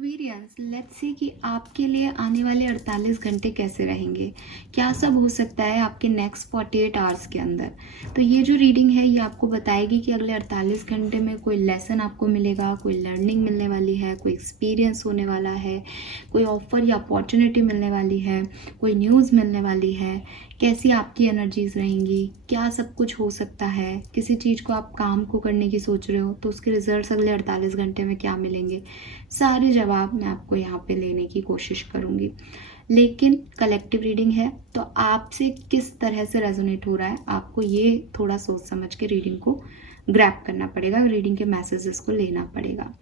Aquarians, let's see कि आपके लिए आने वाले 48 घंटे कैसे रहेंगे, क्या सब हो सकता है आपके नेक्स्ट 48 आवर्स के अंदर। तो ये जो रीडिंग है ये आपको बताएगी कि अगले 48 घंटे में कोई लेसन आपको मिलेगा, कोई लर्निंग मिलने वाली है, कोई एक्सपीरियंस होने वाला है, कोई ऑफर या अपॉर्चुनिटी मिलने वाली है, कोई न्यूज़ मिलने वाली है, कैसी आपकी एनर्जीज रहेंगी, क्या सब कुछ हो सकता है। किसी चीज़ को आप काम को करने की सोच रहे हो तो उसके रिजल्ट्स अगले 48 घंटे में क्या मिलेंगे, सारे जवाब मैं आपको यहाँ पे लेने की कोशिश करूँगी। लेकिन कलेक्टिव रीडिंग है तो आपसे किस तरह से रेजोनेट हो रहा है आपको ये थोड़ा सोच समझ के रीडिंग को ग्रैब करना पड़ेगा, रीडिंग के मैसेजेस को लेना पड़ेगा।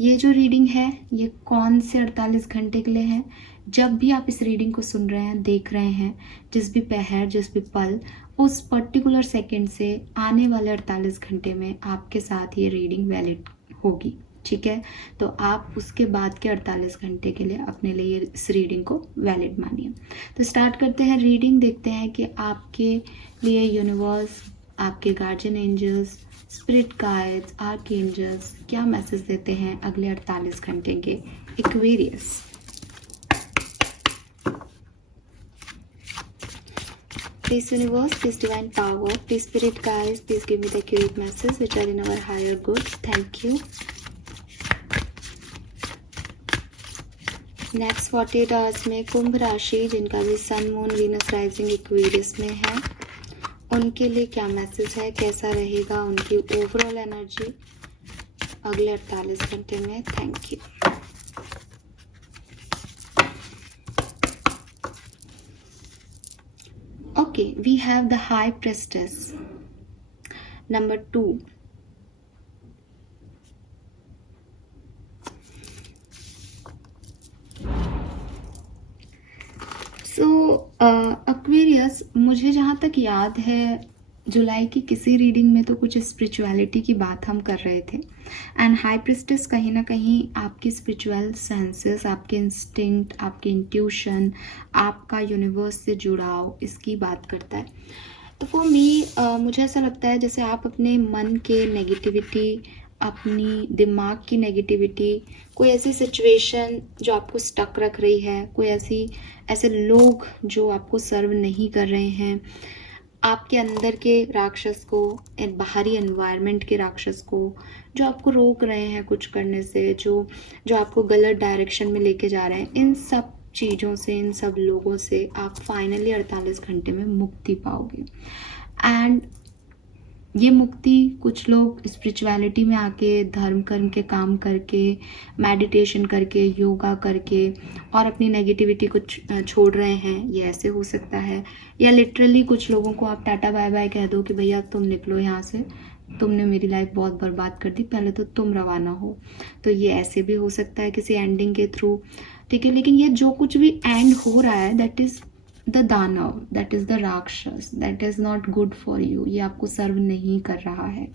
ये जो रीडिंग है ये कौन से 48 घंटे के लिए है। जब भी आप इस रीडिंग को सुन रहे हैं, देख रहे हैं, जिस भी पहर, जिस भी पल, उस पर्टिकुलर सेकंड से आने वाले 48 घंटे में आपके साथ ये रीडिंग वैलिड होगी। ठीक है, तो आप उसके बाद के 48 घंटे के लिए अपने लिए इस रीडिंग को वैलिड मानिए। तो स्टार्ट करते हैं रीडिंग, देखते हैं कि आपके लिए यूनिवर्स, आपके guardian angels, spirit guides, archangels क्या मैसेज देते हैं अगले 48 घंटे के Aquarius. Please universe, please divine power, please spirit guides, please give me the accurate message which are in our higher good. Thank you. Next 48 hours में कुंभ राशि, जिनका भी सन, मून, वीनस, राइजिंग एक्वेरियस में है, उनके लिए क्या मैसेज है, कैसा रहेगा उनकी ओवरऑल एनर्जी अगले 48 घंटे में। Thank you. Okay, we have the high priestess number 2। Aquarius, मुझे जहाँ तक याद है जुलाई की किसी रीडिंग में तो कुछ स्पिरिचुअलिटी की बात हम कर रहे थे, एंड हाई प्रिस्टेस कहीं ना कहीं आपकी स्पिरिचुअल सेंसेस, आपके इंस्टिंक्ट, आपके इंट्यूशन, आपका यूनिवर्स से जुड़ाव, इसकी बात करता है। तो फॉर मी मुझे ऐसा लगता है जैसे आप अपने मन के नेगेटिविटी, अपनी दिमाग की नेगेटिविटी, कोई ऐसी सिचुएशन जो आपको स्टक रख रही है, कोई ऐसे लोग जो आपको सर्व नहीं कर रहे हैं, आपके अंदर के राक्षस को, बाहरी एनवायरनमेंट के राक्षस को जो आपको रोक रहे हैं कुछ करने से, जो आपको गलत डायरेक्शन में लेके जा रहे हैं, इन सब चीज़ों से, इन सब लोगों से आप फाइनली 48 घंटे में मुक्ति पाओगे। एंड ये मुक्ति कुछ लोग स्पिरिचुअलिटी में आके धर्म कर्म के काम करके, मेडिटेशन करके, योगा करके और अपनी नेगेटिविटी को छोड़ रहे हैं, ये ऐसे हो सकता है। या लिटरली कुछ लोगों को आप टाटा बाय बाय कह दो कि भैया तुम निकलो यहाँ से, तुमने मेरी लाइफ बहुत बर्बाद कर दी, पहले तो तुम रवाना हो। तो ये ऐसे भी हो सकता है किसी एंडिंग के थ्रू। ठीक है, लेकिन ये जो कुछ भी एंड हो रहा है दैट इज़ द दानव, दैट इज़ द राक्षस, that is not good for you, ये आपको सर्व नहीं कर रहा है।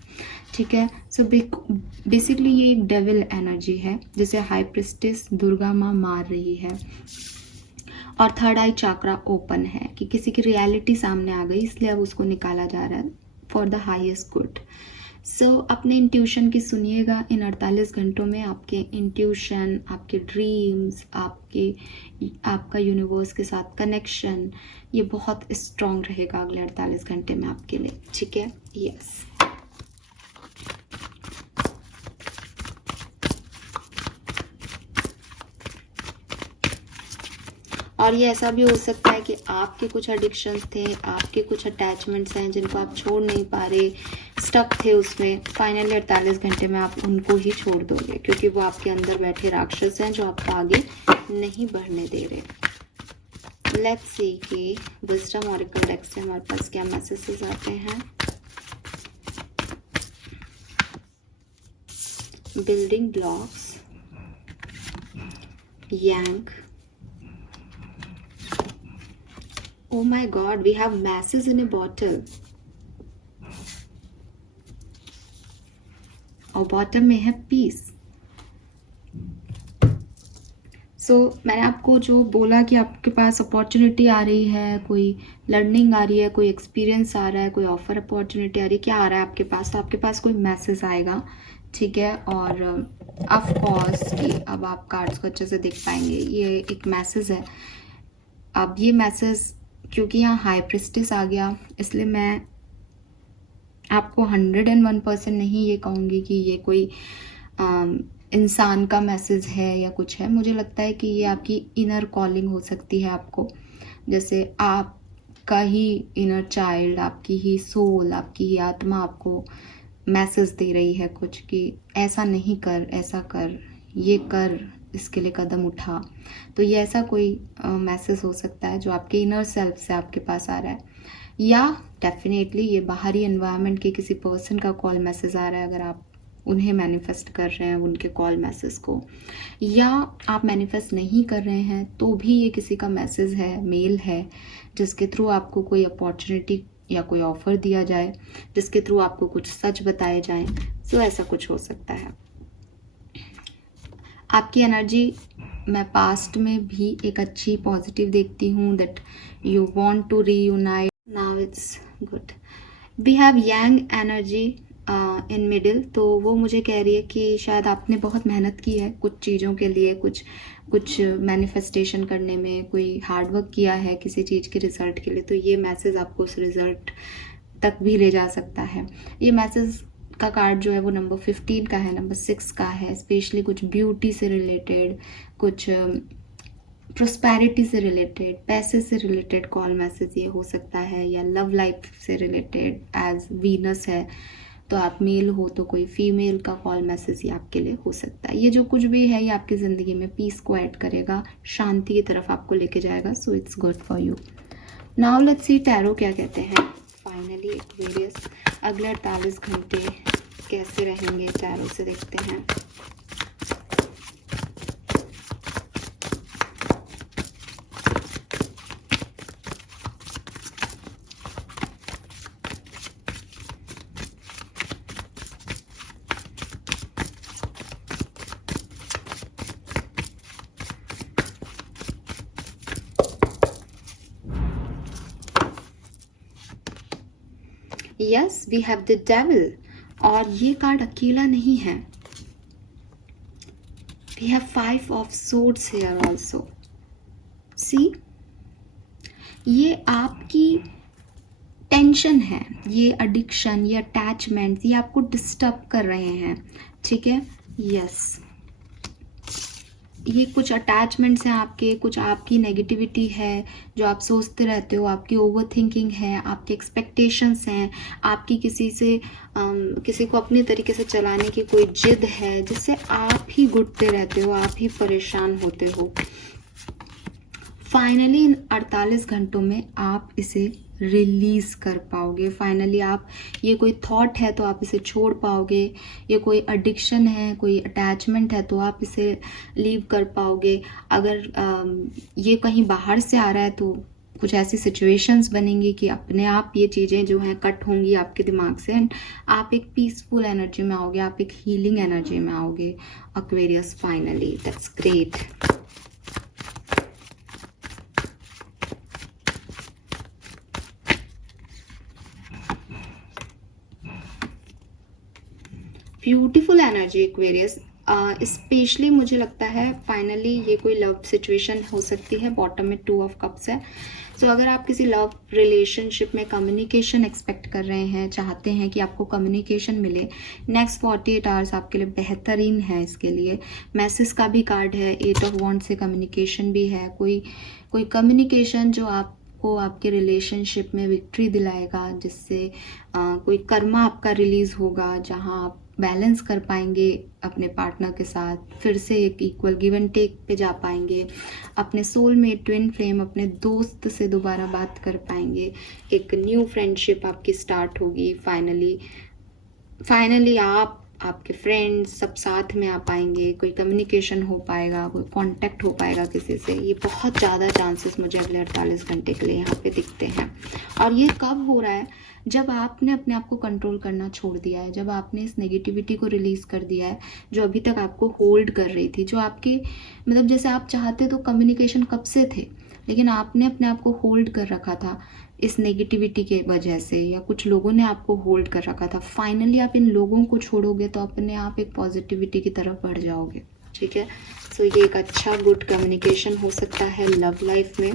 ठीक है, सो बेसिकली ये एक डेविल एनर्जी है जिसे हाई प्रिस्टेस दुर्गा माँ मार रही है। और थर्ड आई चाक्रा ओपन है कि किसी की रियलिटी सामने आ गई, इसलिए अब उसको निकाला जा रहा है फॉर द हाईएस्ट गुड। सो अपने इंट्यूशन की सुनिएगा इन 48 घंटों में। आपके इंट्यूशन, आपके ड्रीम्स, आपका यूनिवर्स के साथ कनेक्शन, ये बहुत स्ट्रॉन्ग रहेगा अगले 48 घंटे में आपके लिए। ठीक है, यस। और ये ऐसा भी हो सकता है कि आपके कुछ एडिक्शंस थे, आपके कुछ अटैचमेंट्स हैं जिनको आप छोड़ नहीं पा रहे, स्टक थे उसमें, फाइनली 48 घंटे में आप उनको ही छोड़ दोगे, क्योंकि वो आपके अंदर बैठे राक्षस हैं जो आपको आगे नहीं बढ़ने दे रहे। लेट्स सी कि विजडम ऑरेकल डेक से हमारे पास क्या मैसेजेस आते हैं। Building blocks, rank, oh my god, we have masses in a bottle, और बॉटम में है पीस। सो मैंने आपको जो बोला कि आपके पास अपॉर्चुनिटी आ रही है, कोई लर्निंग आ रही है, कोई एक्सपीरियंस आ रहा है, कोई ऑफर अपॉर्चुनिटी आ रही है, क्या आ रहा है आपके पास, तो आपके पास कोई मैसेज आएगा। ठीक है, और ऑफ कोर्स कि अब आप कार्ड्स को अच्छे से देख पाएंगे, ये एक मैसेज है। अब ये मैसेज क्योंकि यहाँ हाई प्रिस्टेस आ गया, इसलिए मैं आपको 101% नहीं ये कहूँगी कि ये कोई इंसान का मैसेज है या कुछ है। मुझे लगता है कि ये आपकी इनर कॉलिंग हो सकती है आपको, जैसे आपका ही इनर चाइल्ड, आपकी ही सोल, आपकी ही आत्मा आपको मैसेज दे रही है कुछ कि ऐसा नहीं कर, ऐसा कर, ये कर, इसके लिए कदम उठा। तो ये ऐसा कोई मैसेज हो सकता है जो आपके इनर सेल्फ से आपके पास आ रहा है, या डेफिनेटली ये बाहरी एनवायरनमेंट के किसी पर्सन का कॉल मैसेज आ रहा है अगर आप उन्हें मैनिफेस्ट कर रहे हैं, उनके कॉल मैसेज को, या आप मैनिफेस्ट नहीं कर रहे हैं तो भी ये किसी का मैसेज है, मेल है, जिसके थ्रू आपको कोई अपॉर्चुनिटी या कोई ऑफ़र दिया जाए, जिसके थ्रू आपको कुछ सच बताए जाएं। सो ऐसा कुछ हो सकता है। आपकी एनर्जी मैं पास्ट में भी एक अच्छी पॉजिटिव देखती हूँ, that you want to reunite, now it's good. We have young energy in middle, तो वो मुझे कह रही है कि शायद आपने बहुत मेहनत की है कुछ चीज़ों के लिए, कुछ मैनिफेस्टेशन करने में कोई हार्ड वर्क किया है किसी चीज़ के रिज़ल्ट के लिए, तो ये मैसेज आपको उस रिज़ल्ट तक भी ले जा सकता है। ये मैसेज का कार्ड जो है वो नंबर 15 का है, नंबर 6 का है, स्पेशली कुछ ब्यूटी से रिलेटेड, कुछ प्रोस्पैरिटी से रिलेटेड, पैसे से रिलेटेड कॉल मैसेज ये हो सकता है, या लव लाइफ से रिलेटेड एज वीनस है तो आप मेल हो तो कोई फीमेल का कॉल मैसेज ये आपके लिए हो सकता है। ये जो कुछ भी है ये आपकी ज़िंदगी में पीस को ऐड करेगा, शांति की तरफ आपको लेके जाएगा। So it's good for you. Now let's see tarot क्या कहते हैं। फाइनली एक्वेरियस अगले 48 घंटे कैसे रहेंगे, टैरो से देखते हैं। Yes, we have the devil, और ये कार्ड अकेला नहीं है। We have 5 of swords here also. See, ये आपकी टेंशन है, ये एडिक्शन, ये अटैचमेंट, ये आपको डिस्टर्ब कर रहे हैं, ठीक है। यस, ये कुछ अटैचमेंट्स हैं आपके, कुछ आपकी नेगेटिविटी है जो आप सोचते रहते हो, आपकी ओवर थिंकिंग है, आपके एक्सपेक्टेशंस हैं, आपकी किसी से किसी को अपने तरीके से चलाने की कोई जिद है जिससे आप ही घुटते रहते हो, आप ही परेशान होते हो। फाइनली इन 48 घंटों में आप इसे रिलीज कर पाओगे। फाइनली आप, ये कोई थॉट है तो आप इसे छोड़ पाओगे, ये कोई एडिक्शन है, कोई अटैचमेंट है तो आप इसे लीव कर पाओगे। अगर ये कहीं बाहर से आ रहा है तो कुछ ऐसी सिचुएशंस बनेंगी कि अपने आप ये चीज़ें जो हैं कट होंगी आपके दिमाग से, एंड आप एक पीसफुल एनर्जी में आओगे, आप एक हीलिंग एनर्जी में आओगे Aquarius. Finally that's great. Beautiful energy Aquarius. Specially मुझे लगता है फाइनली ये कोई लव सिचुएशन हो सकती है। बॉटम में 2 ऑफ कप्स है। सो अगर आप किसी लव रिलेशनशिप में कम्युनिकेशन एक्सपेक्ट कर रहे हैं, चाहते हैं कि आपको कम्युनिकेशन मिले, नेक्स्ट 48 आवर्स आपके लिए बेहतरीन है। इसके लिए मैसेज का भी कार्ड है, 8 ऑफ वॉन्ड से कम्युनिकेशन भी है। कोई कम्युनिकेशन जो आपको आपके रिलेशनशिप में विक्ट्री दिलाएगा, जिससे कोई कर्मा आपका रिलीज होगा, जहां आप बैलेंस कर पाएंगे अपने पार्टनर के साथ, फिर से एक इक्वल गिव एंड टेक पे जा पाएंगे, अपने सोलमेट, ट्विन फ्लेम, अपने दोस्त से दोबारा बात कर पाएंगे, एक न्यू फ्रेंडशिप आपकी स्टार्ट होगी। फाइनली आप, आपके फ्रेंड्स सब साथ में आ पाएंगे, कोई कम्युनिकेशन हो पाएगा, कोई कांटेक्ट हो पाएगा किसी से। ये बहुत ज़्यादा चांसेस मुझे अगले 48 घंटे के लिए यहाँ पे दिखते हैं। और ये कब हो रहा है? जब आपने अपने आप को कंट्रोल करना छोड़ दिया है, जब आपने इस नेगेटिविटी को रिलीज़ कर दिया है जो अभी तक आपको होल्ड कर रही थी, जो आपके मतलब जैसे आप चाहते तो कम्युनिकेशन कब से थे, लेकिन आपने अपने आप को होल्ड कर रखा था इस नेगेटिविटी के वजह से, या कुछ लोगों ने आपको होल्ड कर रखा था। फाइनली आप इन लोगों को छोड़ोगे तो अपने आप एक पॉजिटिविटी की तरफ बढ़ जाओगे, ठीक है। सो ये एक अच्छा गुड कम्युनिकेशन हो सकता है लव लाइफ में।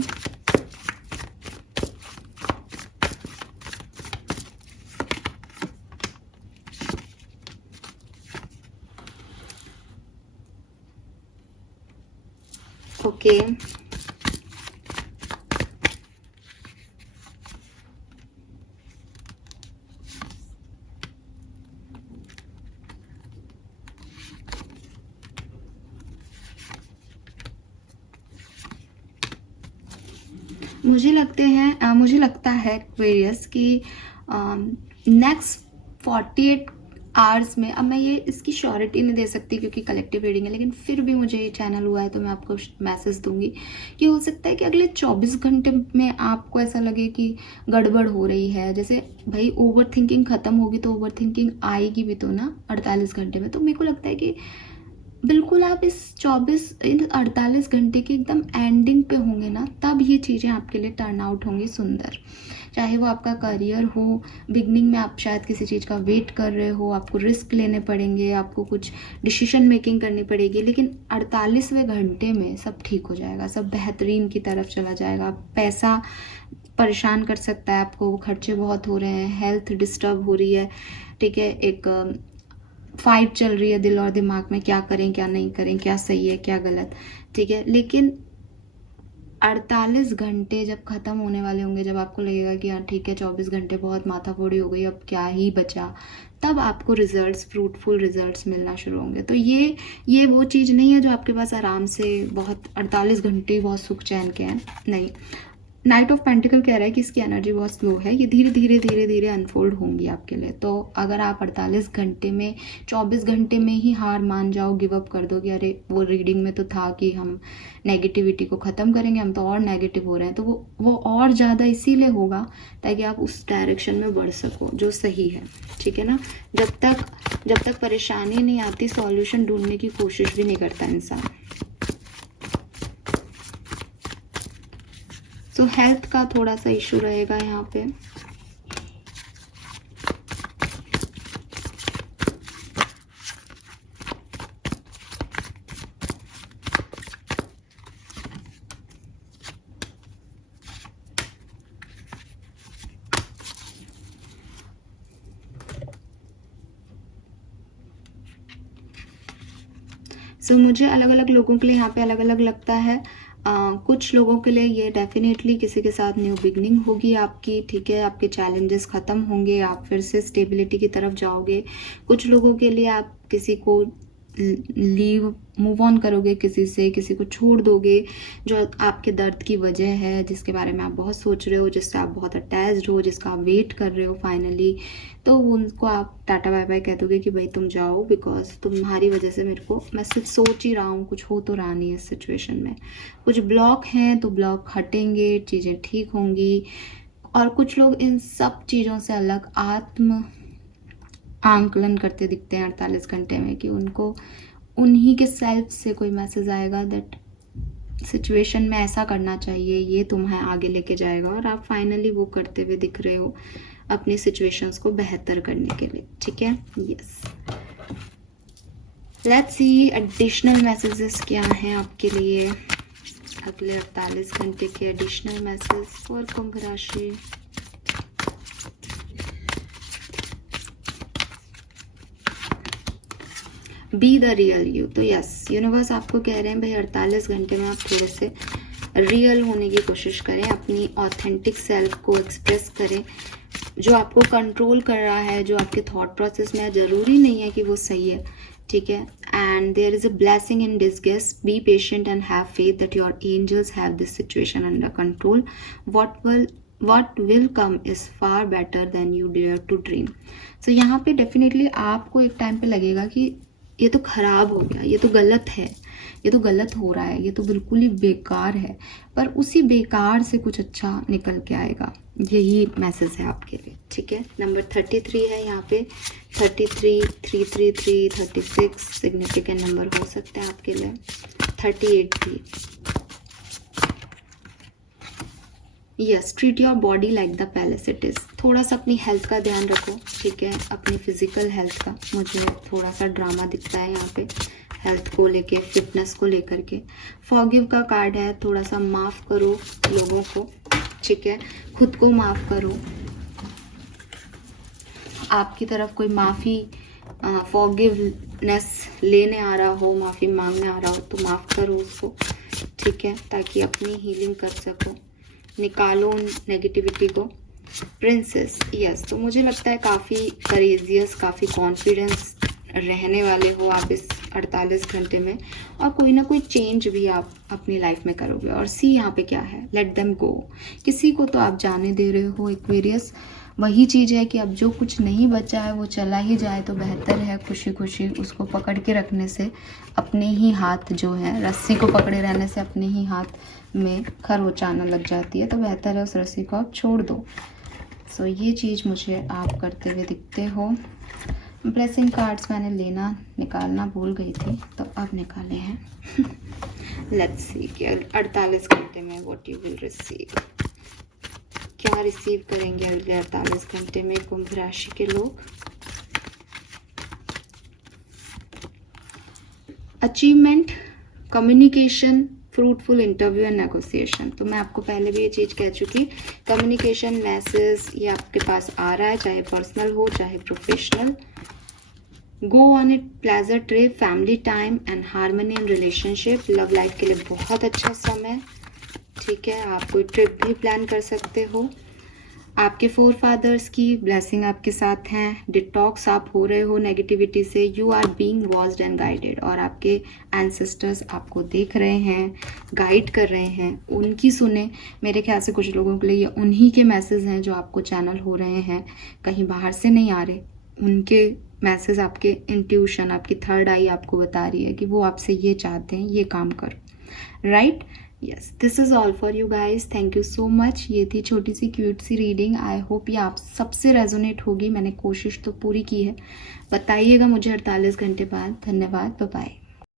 ओके मुझे लगता है एक्वेरियस कि नेक्स्ट 48 आवर्स में, अब मैं ये इसकी श्योरिटी नहीं दे सकती क्योंकि कलेक्टिव रीडिंग है, लेकिन फिर भी मुझे ये चैनल हुआ है तो मैं आपको मैसेज दूंगी कि हो सकता है कि अगले 24 घंटे में आपको ऐसा लगे कि गड़बड़ हो रही है। जैसे भाई ओवर थिंकिंग ख़त्म होगी तो ओवर थिंकिंग आएगी भी तो ना 48 घंटे में। तो मेरे को लगता है कि बिल्कुल आप इस 48 घंटे के एकदम एंडिंग पे होंगे ना, तब ये चीज़ें आपके लिए टर्न आउट होंगी सुंदर। चाहे वो आपका करियर हो, बिगनिंग में आप शायद किसी चीज़ का वेट कर रहे हो, आपको रिस्क लेने पड़ेंगे, आपको कुछ डिसीजन मेकिंग करनी पड़ेगी, लेकिन 48वें घंटे में सब ठीक हो जाएगा, सब बेहतरीन की तरफ चला जाएगा। पैसा परेशान कर सकता है आपको, खर्चे बहुत हो रहे हैं, हेल्थ डिस्टर्ब हो रही है, ठीक है, एक फाइट चल रही है दिल और दिमाग में, क्या करें क्या नहीं करें, क्या सही है क्या गलत, ठीक है। लेकिन 48 घंटे जब ख़त्म होने वाले होंगे, जब आपको लगेगा कि हाँ ठीक है 24 घंटे बहुत माथाफोड़ी हो गई, अब क्या ही बचा, तब आपको रिजल्ट्स, फ्रूटफुल रिजल्ट्स मिलना शुरू होंगे। तो ये वो चीज़ नहीं है जो आपके पास आराम से बहुत 48 घंटे बहुत सुख चैन के हैं, नहीं। नाइट ऑफ पेंटिकल कह रहा है कि इसकी एनर्जी बहुत स्लो है, ये धीरे धीरे अनफोल्ड होंगी आपके लिए। तो अगर आप 48 घंटे में, 24 घंटे में ही हार मान जाओ, गिव अप कर दो कि अरे वो रीडिंग में तो था कि हम नेगेटिविटी को ख़त्म करेंगे, हम तो और नेगेटिव हो रहे हैं, तो वो और ज़्यादा इसीलिए होगा ताकि आप उस डायरेक्शन में बढ़ सको जो सही है, ठीक है ना। जब तक परेशानी नहीं आती, सॉल्यूशन ढूंढने की कोशिश भी नहीं करता इंसान। तो हेल्थ का थोड़ा सा इशू रहेगा यहाँ पे। सो मुझे अलग अलग लोगों के लिए यहाँ पे अलग अलग लगता है। कुछ लोगों के लिए ये डेफिनेटली किसी के साथ न्यू बिगनिंग होगी आपकी, ठीक है, आपके चैलेंजेस ख़त्म होंगे, आप फिर से स्टेबिलिटी की तरफ जाओगे। कुछ लोगों के लिए आप किसी को मूव ऑन करोगे, किसी को छोड़ दोगे जो आपके दर्द की वजह है, जिसके बारे में आप बहुत सोच रहे हो, जिससे आप बहुत अटैच्ड हो, जिसका आप वेट कर रहे हो फाइनली, तो उनको आप टाटा बाय बाय कह दोगे कि भाई तुम जाओ, बिकॉज तुम्हारी वजह से मैं सिर्फ सोच ही रहा हूँ, कुछ हो तो रहा नहीं है इस सिचुएशन में। कुछ ब्लॉक हैं तो ब्लॉक हटेंगे, चीज़ें ठीक होंगी। और कुछ लोग इन सब चीज़ों से अलग आत्म आंकलन करते दिखते हैं 48 घंटे में, कि उनको उन्हीं के सेल्फ से कोई मैसेज आएगा दैट सिचुएशन में ऐसा करना चाहिए, ये तुम्हें आगे लेके जाएगा, और आप फाइनली वो करते हुए दिख रहे हो अपनी सिचुएशंस को बेहतर करने के लिए, ठीक है। Yes, let's see additional messages क्या हैं आपके लिए अगले 48 घंटे के एडिशनल मैसेज फॉर कुंभ राशि। Be the real you. तो यस, यूनिवर्स आपको कह रहे हैं भाई 48 घंटे में आप थोड़े से रियल होने की कोशिश करें, अपनी ऑथेंटिक सेल्फ को एक्सप्रेस करें। जो आपको कंट्रोल कर रहा है, जो आपके थॉट प्रोसेस में है, ज़रूरी नहीं है कि वो सही है, ठीक है। And there is a blessing in disguise, be patient and have faith that your angels have this situation under control. what will come is far better than you dare to dream। so यहाँ पे definitely आपको एक time पे लगेगा कि ये तो खराब हो गया, ये तो गलत है, ये तो गलत हो रहा है, ये तो बिल्कुल ही बेकार है, पर उसी बेकार से कुछ अच्छा निकल के आएगा। यही मैसेज है आपके लिए, ठीक है। नंबर 33 है यहाँ पे, 33, 333, 36 सिग्निफिकेंट नंबर हो सकता है आपके लिए, 38 भी। Yes, treat your body like the palace it is. थोड़ा सा अपनी हेल्थ का ध्यान रखो, ठीक है, अपनी फिजिकल हेल्थ का। मुझे थोड़ा सा ड्रामा दिखता है यहाँ पे हेल्थ को लेके, फिटनेस को लेकर के। फॉरगिव का कार्ड है, थोड़ा सा माफ़ करो लोगों को, ठीक है, खुद को माफ़ करो। आपकी तरफ कोई माफ़ी फॉरगिवनेस लेने आ रहा हो, माफ़ी मांगने आ रहा हो, तो माफ़ करो उसको, ठीक है, ताकि अपनी हीलिंग कर सको, निकालो उन नेगेटिविटी को। प्रिंसेस, यस, तो मुझे लगता है काफ़ी करेजियस, काफ़ी कॉन्फिडेंस रहने वाले हो आप इस 48 घंटे में, और कोई ना कोई चेंज भी आप अपनी लाइफ में करोगे। और सी यहाँ पे क्या है, लेट देम गो। किसी को तो आप जाने दे रहे हो एक्वेरियस। वही चीज़ है कि अब जो कुछ नहीं बचा है वो चला ही जाए तो बेहतर है। खुशी खुशी उसको पकड़ के रखने से अपने ही हाथ जो है, रस्सी को पकड़े रहने से अपने ही हाथ में खरोंच आना लग जाती है, तो बेहतर है उस रस्सी को आप छोड़ दो। सो ये चीज़ मुझे आप करते हुए दिखते हो। ब्लेसिंग कार्ड्स मैंने निकालना भूल गई थी, तो अब निकाले हैं। लेट्स सी कि 48 घंटे में व्हाट यू विल रिसीव, क्या रिसीव करेंगे अगले 48 घंटे में कुंभ राशि के लोग। Achievement, communication, fruitful interview and negotiation. तो मैं आपको पहले भी ये चीज़ कह चुकी, कम्युनिकेशन मैसेज ये आपके पास आ रहा है, चाहे पर्सनल हो चाहे professional. Go on it pleasure trip, family time and harmony in relationship. Love life के लिए बहुत अच्छा समय, ठीक है, आप कोई ट्रिप भी प्लान कर सकते हो। आपके फोर फादर्स की ब्लेसिंग आपके साथ हैं। डिटॉक्स आप हो रहे हो नेगेटिविटी से। You are being watched and guided, और आपके एंसेस्टर्स आपको देख रहे हैं, गाइड कर रहे हैं, उनकी सुने। मेरे ख्याल से कुछ लोगों के लिए ये उन्हीं के मैसेज हैं जो आपको चैनल हो रहे हैं, कहीं बाहर से नहीं आ रहे। उनके मैसेज, आपके इंट्यूशन, आपकी थर्ड आई आपको बता रही है कि वो आपसे ये चाहते हैं, ये काम करो, right. Yes, this is all for you guys, thank you so much. ये थी छोटी सी क्यूट सी रीडिंग। आई होप ये आप सबसे रेजोनेट होगी। मैंने कोशिश तो पूरी की है। बताइएगा मुझे 48 घंटे बाद। धन्यवाद, बाय बाय।